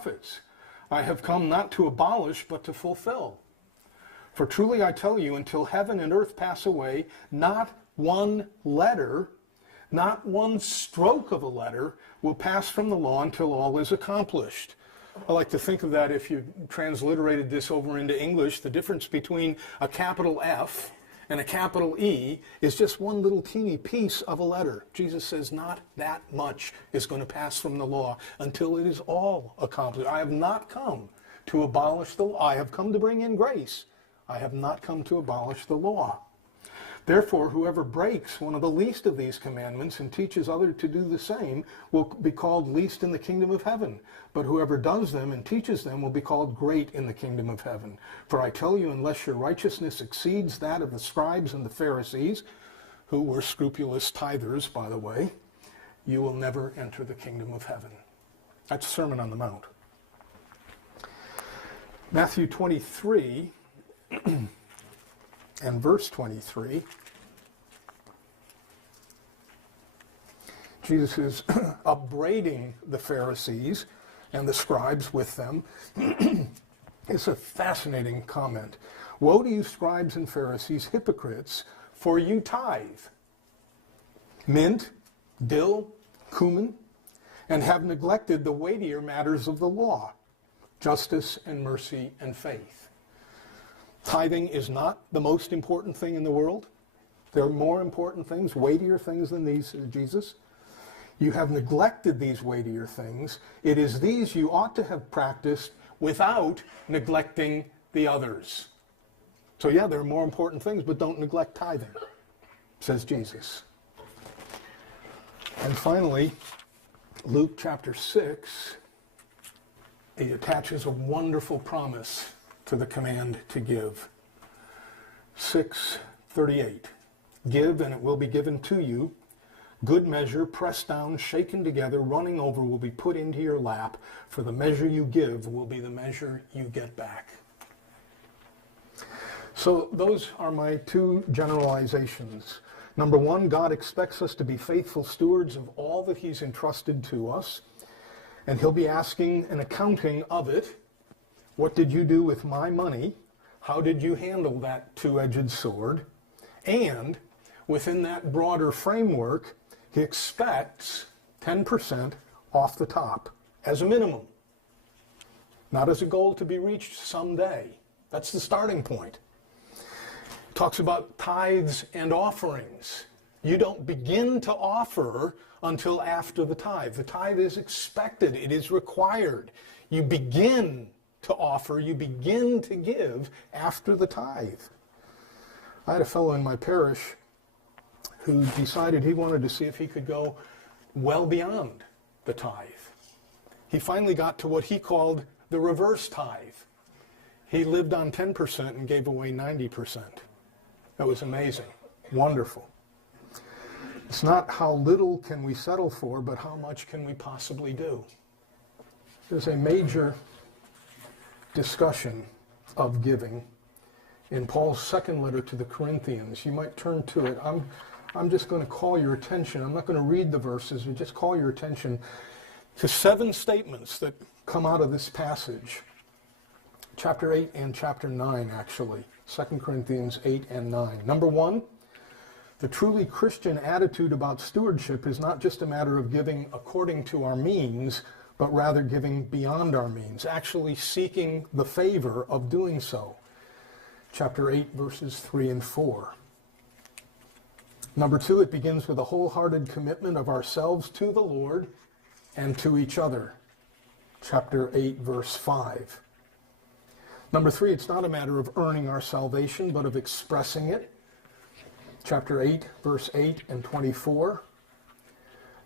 prophets. I have come not to abolish, but to fulfill. For truly I tell you, until heaven and earth pass away, not one letter, not one stroke of a letter will pass from the law until all is accomplished. I like to think of that, if you transliterated this over into English, the difference between a capital F and a capital E is just one little teeny piece of a letter. Jesus says not that much is going to pass from the law until it is all accomplished. I have not come to abolish the law. I have come to bring in grace. I have not come to abolish the law. Therefore, whoever breaks one of the least of these commandments and teaches others to do the same will be called least in the kingdom of heaven. But whoever does them and teaches them will be called great in the kingdom of heaven. For I tell you, unless your righteousness exceeds that of the scribes and the Pharisees, who were scrupulous tithers, by the way, you will never enter the kingdom of heaven. That's Sermon on the Mount. Matthew 23 and verse 23. Jesus is upbraiding the Pharisees and the scribes with them. It's a fascinating comment. Woe to you, scribes and Pharisees, hypocrites, for you tithe mint, dill, cumin, and have neglected the weightier matters of the law, justice and mercy and faith. Tithing is not the most important thing in the world. There are more important things, weightier things than these, says Jesus. You have neglected these weightier things. It is these you ought to have practiced without neglecting the others. So yeah, there are more important things, but don't neglect tithing, says Jesus. And finally, Luke chapter 6, he attaches a wonderful promise to the command to give. 6:38. Give, and it will be given to you. Good measure, pressed down, shaken together, running over, will be put into your lap. For the measure you give will be the measure you get back. So those are my two generalizations. Number one, God expects us to be faithful stewards of all that he's entrusted to us. And he'll be asking an accounting of it. What did you do with my money? How did you handle that two-edged sword? And within that broader framework, he expects 10% off the top as a minimum. Not as a goal to be reached someday. That's the starting point. It talks about tithes and offerings. You don't begin to offer until after the tithe. The tithe is expected. It is required. You begin to offer, you begin to give after the tithe. I had a fellow in my parish who decided he wanted to see if he could go well beyond the tithe. He finally got to what he called the reverse tithe. He lived on 10% and gave away 90%. That was amazing, wonderful. It's not how little can we settle for, but how much can we possibly do. There's a major discussion of giving in Paul's second letter to the Corinthians. You might turn to it. I'm just going to call your attention. I'm not going to read the verses, but just call your attention to 7 statements that come out of this passage. Chapter 8 and chapter 9, actually. 2 Corinthians 8 and 9. Number 1, the truly Christian attitude about stewardship is not just a matter of giving according to our means, but rather giving beyond our means, actually seeking the favor of doing so. Chapter 8, verses 3 and 4. Number 2, it begins with a wholehearted commitment of ourselves to the Lord and to each other. Chapter 8, verse 5. Number 3, it's not a matter of earning our salvation, but of expressing it. Chapter 8, verse 8 and 24.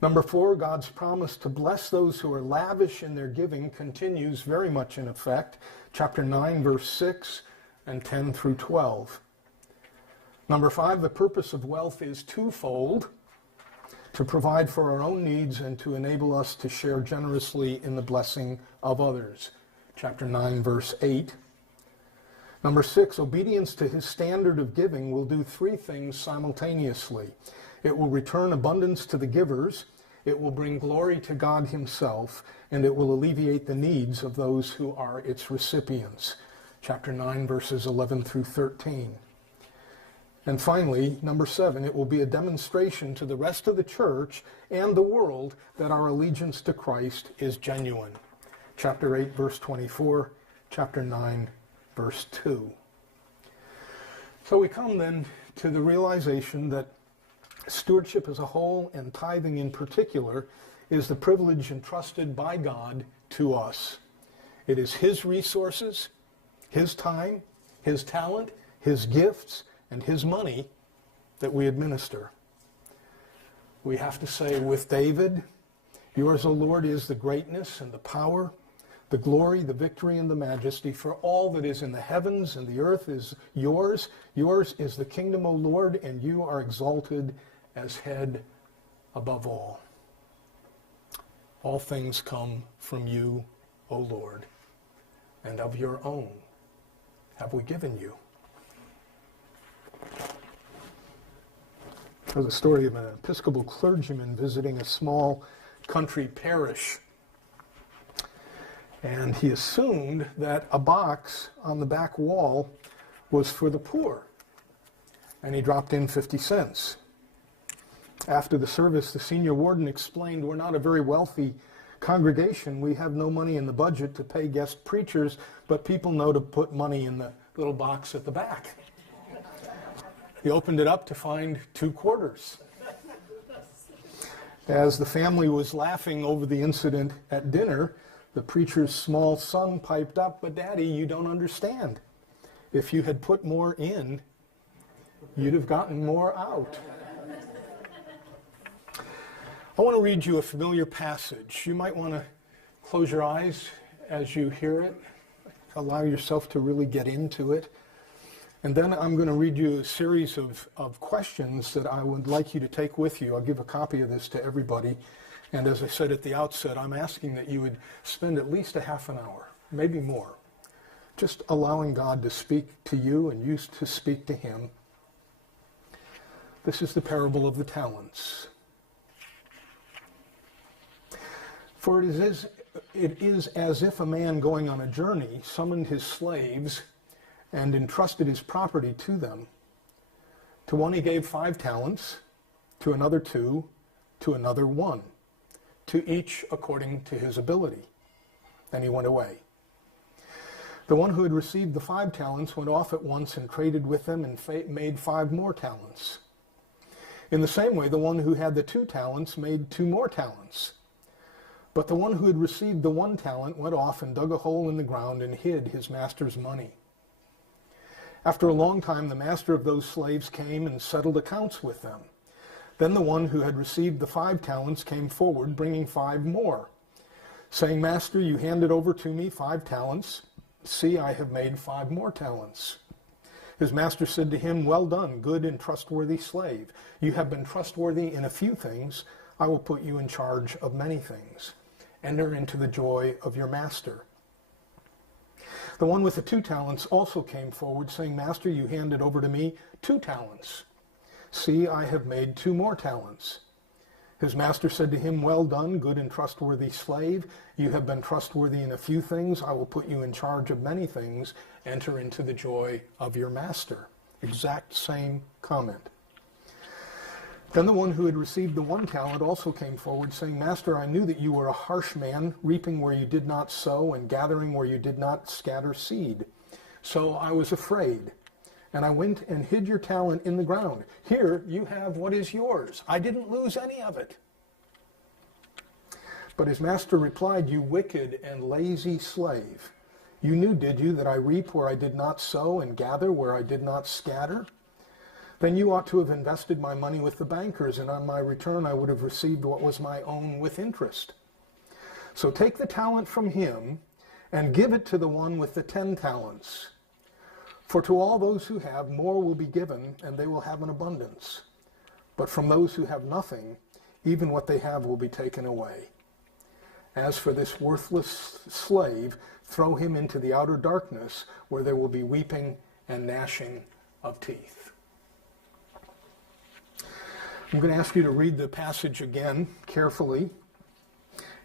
Number 4, God's promise to bless those who are lavish in their giving continues very much in effect. Chapter 9, verse 6 and 10 through 12. Number 5, the purpose of wealth is twofold: to provide for our own needs and to enable us to share generously in the blessing of others. Chapter 9, verse 8. Number 6, obedience to his standard of giving will do 3 things simultaneously. It will return abundance to the givers, it will bring glory to God himself, and it will alleviate the needs of those who are its recipients. Chapter 9, verses 11 through 13. And finally, number 7, it will be a demonstration to the rest of the church and the world that our allegiance to Christ is genuine. Chapter 8, verse 24, chapter 9, verse 2. So we come then to the realization that stewardship as a whole, and tithing in particular, is the privilege entrusted by God to us. It is his resources, his time, his talent, his gifts, and his money that we administer. We have to say with David, yours, O Lord, is the greatness and the power, the glory, the victory, and the majesty, for all that is in the heavens and the earth is yours. Yours is the kingdom, O Lord, and you are exalted as head above all. All things come from you, O Lord, and of your own have we given you. There's a story of an Episcopal clergyman visiting a small country parish. And he assumed that a box on the back wall was for the poor. And he dropped in 50 cents. After the service, the senior warden explained, we're not a very wealthy congregation. We have no money in the budget to pay guest preachers, but people know to put money in the little box at the back. He opened it up to find 2 quarters. As the family was laughing over the incident at dinner, the preacher's small son piped up, but Daddy, you don't understand. If you had put more in, you'd have gotten more out. I want to read you a familiar passage. You might want to close your eyes as you hear it. Allow yourself to really get into it. And then I'm going to read you a series of questions that I would like you to take with you. I'll give a copy of this to everybody. And as I said at the outset, I'm asking that you would spend at least a half an hour, maybe more, just allowing God to speak to you and you to speak to him. This is the parable of the talents. For it is as if a man going on a journey summoned his slaves and entrusted his property to them. To one he gave 5 talents, to another 2, to another 1. To each according to his ability. Then he went away. The one who had received the 5 talents went off at once and traded with them and made 5 more talents. In the same way, the one who had the 2 talents made 2 more talents. But the one who had received the 1 talent went off and dug a hole in the ground and hid his master's money. After a long time, the master of those slaves came and settled accounts with them. Then the one who had received the 5 talents came forward, bringing 5 more, saying, Master, you handed over to me 5 talents. See, I have made 5 more talents. His master said to him, Well done, good and trustworthy slave. You have been trustworthy in a few things. I will put you in charge of many things. Enter into the joy of your master. The one with the 2 talents also came forward, saying, Master, you handed over to me 2 talents. See, I have made 2 more talents. His master said to him, Well done, good and trustworthy slave. You have been trustworthy in a few things. I will put you in charge of many things. Enter into the joy of your master. Exact same comment. Then the one who had received the 1 talent also came forward, saying, Master, I knew that you were a harsh man, reaping where you did not sow and gathering where you did not scatter seed. So I was afraid, and I went and hid your talent in the ground. Here you have what is yours. I didn't lose any of it. But his master replied, You wicked and lazy slave. You knew, did you, that I reap where I did not sow and gather where I did not scatter? Then you ought to have invested my money with the bankers, and on my return I would have received what was my own with interest. So take the talent from him and give it to the one with the 10 talents. For to all those who have, more will be given, and they will have an abundance. But from those who have nothing, even what they have will be taken away. As for this worthless slave, throw him into the outer darkness, where there will be weeping and gnashing of teeth. I'm going to ask you to read the passage again carefully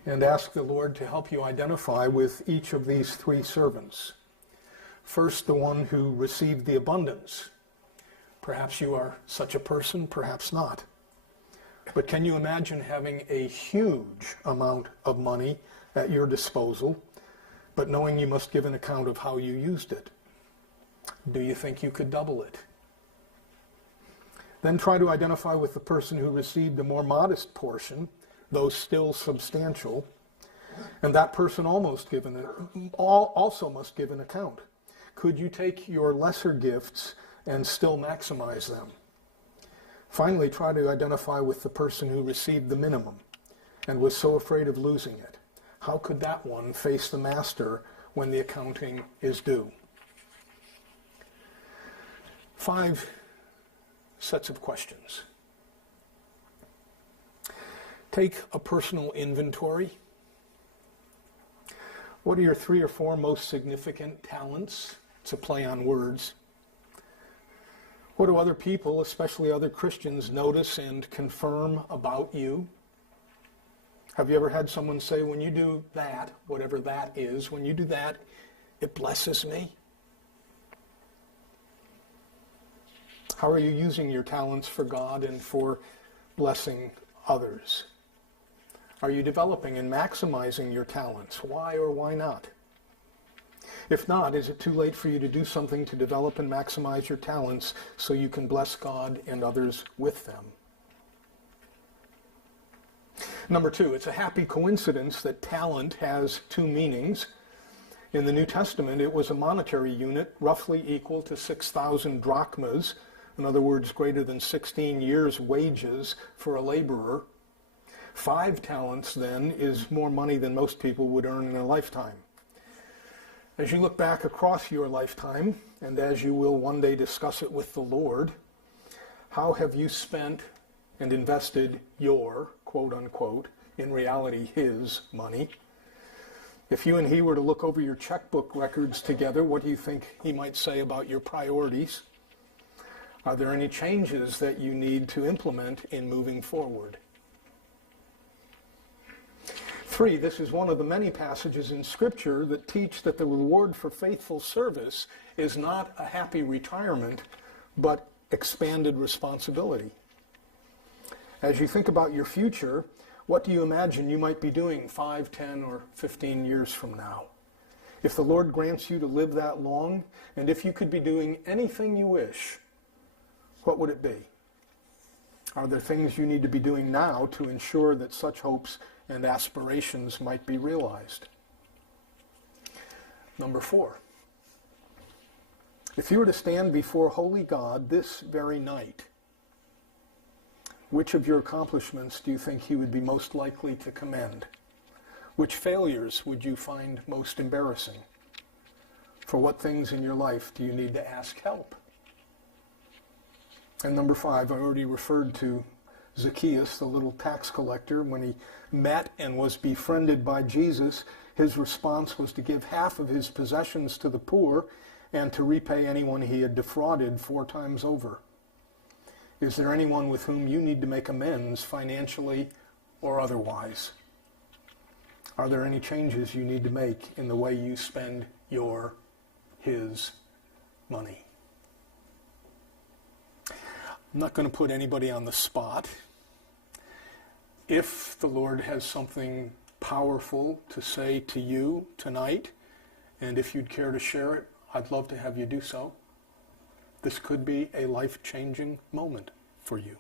and ask the Lord to help you identify with each of these three servants. First, the one who received the abundance. Perhaps you are such a person, perhaps not. But can you imagine having a huge amount of money at your disposal, but knowing you must give an account of how you used it? Do you think you could double it? Then try to identify with the person who received a more modest portion, though still substantial, and that person also must give an account. Could you take your lesser gifts and still maximize them? Finally, try to identify with the person who received the minimum and was so afraid of losing it. How could that one face the master when the accounting is due? 5 sets of questions. Take a personal inventory. What are your 3 or 4 most significant talents? It's a play on words. What do other people, especially other Christians, notice and confirm about you? Have you ever had someone say, when you do that, whatever that is, when you do that, it blesses me? How are you using your talents for God and for blessing others? Are you developing and maximizing your talents? Why or why not? If not, is it too late for you to do something to develop and maximize your talents so you can bless God and others with them? Number 2, it's a happy coincidence that talent has 2 meanings. In the New Testament, it was a monetary unit roughly equal to 6,000 drachmas, in other words, greater than 16 years' wages for a laborer. 5 talents, then, is more money than most people would earn in a lifetime. As you look back across your lifetime, and as you will one day discuss it with the Lord, how have you spent and invested your, quote-unquote, in reality his, money? If you and he were to look over your checkbook records together, what do you think he might say about your priorities? Are there any changes that you need to implement in moving forward? 3, this is one of the many passages in Scripture that teach that the reward for faithful service is not a happy retirement, but expanded responsibility. As you think about your future, what do you imagine you might be doing 5, 10, or 15 years from now? If the Lord grants you to live that long, and if you could be doing anything you wish, what would it be? Are there things you need to be doing now to ensure that such hopes and aspirations might be realized? Number 4, if you were to stand before holy God this very night, which of your accomplishments do you think he would be most likely to commend? Which failures would you find most embarrassing? For what things in your life do you need to ask help? And number 5, I already referred to Zacchaeus, the little tax collector. When he met and was befriended by Jesus, his response was to give half of his possessions to the poor and to repay anyone he had defrauded 4 times over. Is there anyone with whom you need to make amends financially or otherwise? Are there any changes you need to make in the way you spend his money? I'm not going to put anybody on the spot. If the Lord has something powerful to say to you tonight, and if you'd care to share it, I'd love to have you do so. This could be a life-changing moment for you.